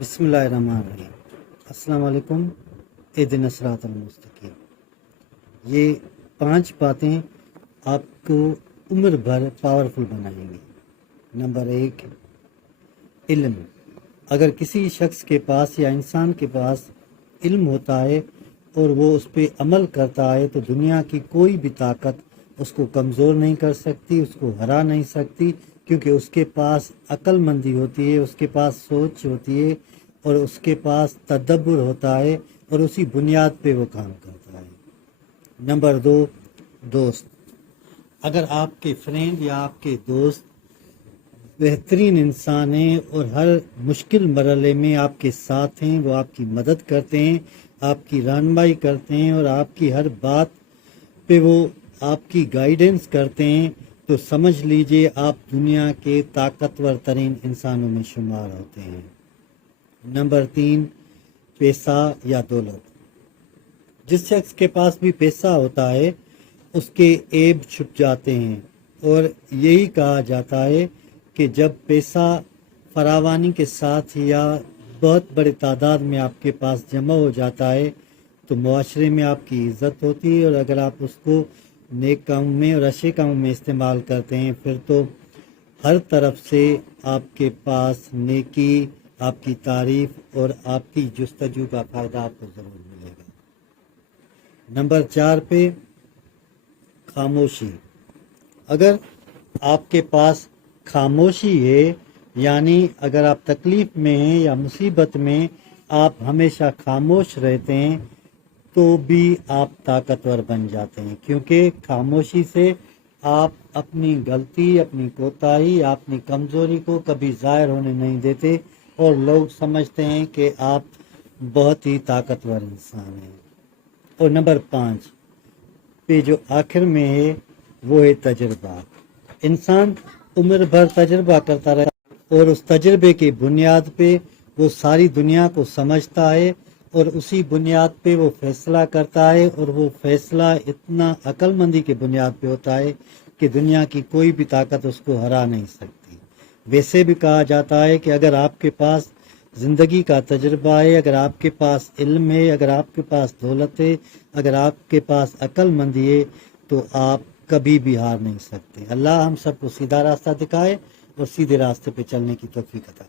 बिस्मिल्लाहिर्रहमानिर्रहीम। अस्सलाम वालेकुम। इहदिना सिरातल मुस्तकीम। ये 5 बातें आपको उम्र भर पावरफुल बनाएंगी। नंबर 1, इल्म। अगर किसी शख्स के पास या इंसान के पास इल्म होता है और वो उस पर अमल करता है तो दुनिया की कोई भी ताकत उसको कमज़ोर नहीं कर सकती, उसको हरा नहीं सकती, क्योंकि उसके पास अक्लमंदी होती है, उसके पास सोच होती है और उसके पास तदब्बुर होता है और उसी बुनियाद पे वो काम करता है। नंबर 2, दोस्त। अगर आपके फ्रेंड या आपके दोस्त बेहतरीन इंसान हैं और हर मुश्किल मरहले में आपके साथ हैं, वो आपकी मदद करते हैं, आपकी रहनुमाई करते हैं और आपकी हर बात पे वो आपकी गाइडेंस करते हैं, तो समझ लीजिए आप दुनिया के ताकतवर तरीन इंसानों में शुमार होते हैं। नंबर 3, पैसा या दौलत। जिस शख्स के पास भी पैसा होता है उसके ऐब छुप जाते हैं और यही कहा जाता है कि जब पैसा फरावानी के साथ या बहुत बड़ी तादाद में आपके पास जमा हो जाता है तो मुआशरे में आपकी इज़्ज़त होती है, और अगर आप उसको नेक काम में और अच्छे काम में इस्तेमाल करते हैं फिर तो हर तरफ से आपके पास नेकी, आपकी तारीफ और आपकी जुस्तजू का फ़ायदा आपको ज़रूर मिलेगा। नंबर 4 पे खामोशी। अगर आपके पास खामोशी है, यानी अगर आप तकलीफ़ में हैं या मुसीबत में आप हमेशा खामोश रहते हैं तो भी आप ताकतवर बन जाते हैं, क्योंकि खामोशी से आप अपनी गलती, अपनी कोताही, अपनी कमज़ोरी को कभी ज़ाहिर होने नहीं देते और लोग समझते हैं कि आप बहुत ही ताकतवर इंसान हैं। और नंबर 5 पे जो आखिर में है वो है तजुर्बा। इंसान उम्र भर तजुर्बा करता रहता और उस तजुर्बे की बुनियाद पे वो सारी दुनिया को समझता है और उसी बुनियाद पे वो फैसला करता है, और वो फैसला इतना अक्लमंदी की बुनियाद पे होता है कि दुनिया की कोई भी ताकत उसको हरा नहीं सकती। वैसे भी कहा जाता है कि अगर आपके पास ज़िंदगी का तजुर्बा है, अगर आपके पास इल्म है, अगर आपके पास दौलत है, अगर आपके पास अक्लमंदी है तो आप कभी भी हार नहीं सकते। अल्लाह हम सबको सीधा रास्ता दिखाए और सीधे रास्ते पे चलने की तौफीक अता